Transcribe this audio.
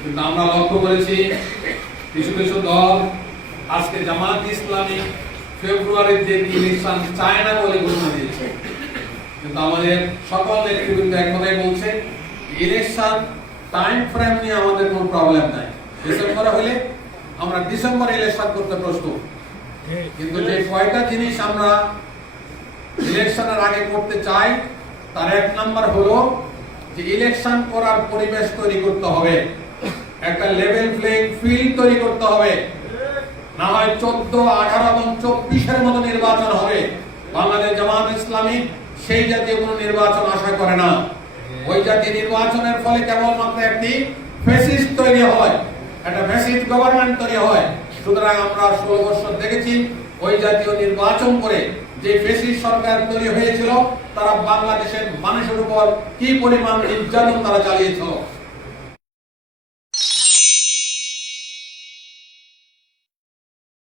কিন্তু আমরা লক্ষ্য করেছি কিছু কিছু দল আজকে জামাত ইসলামী ফেব্রুয়ারির যে ইলেকশন চায় না বলে ঘোষণা দিয়েছে। কিন্তু আমাদের সকল নেতৃবৃন্দ এক কথাই বলছে, ইলেকশন টাইম ফ্রেম নিয়ে আমাদের কোনো প্রবলেম নাই। ডিসেম্বরে হলে আমরা ডিসেম্বরে ইলেকশন করতে প্রস্তুত। কিন্তু যে কয়টা জিনিস আমরা ইলেকশনের আগে করতে চাই, তার এক নাম্বার হলো যে ইলেকশন করার পরিবেশ তৈরি করতে হবে। একটা লেভেল প্লেইং ফিল্ড তৈরি করতে হবে। না হয় চোদ্দ, আঠারো এবং চব্বিশের মতো নির্বাচন হবে। বাংলাদেশ জামাত ইসলামী সেই জাতীয় কোনো নির্বাচন আশা করে না। ওই জাতীয় নির্বাচনের ফলে কেবলমাত্র একটি ফেসিস্ট তৈরি হয়, একটা ফেসিস্ট গভর্নমেন্ট তৈরি হয়। সুতরাং আমরা ষোলো বছর দেখেছি, ওই জাতীয় নির্বাচন করে যে ফেসিস্ট সরকার তৈরি হয়েছিল, তারা বাংলাদেশের মানুষের উপর কি পরিমাণ নির্যাতন তারা চালিয়েছিল।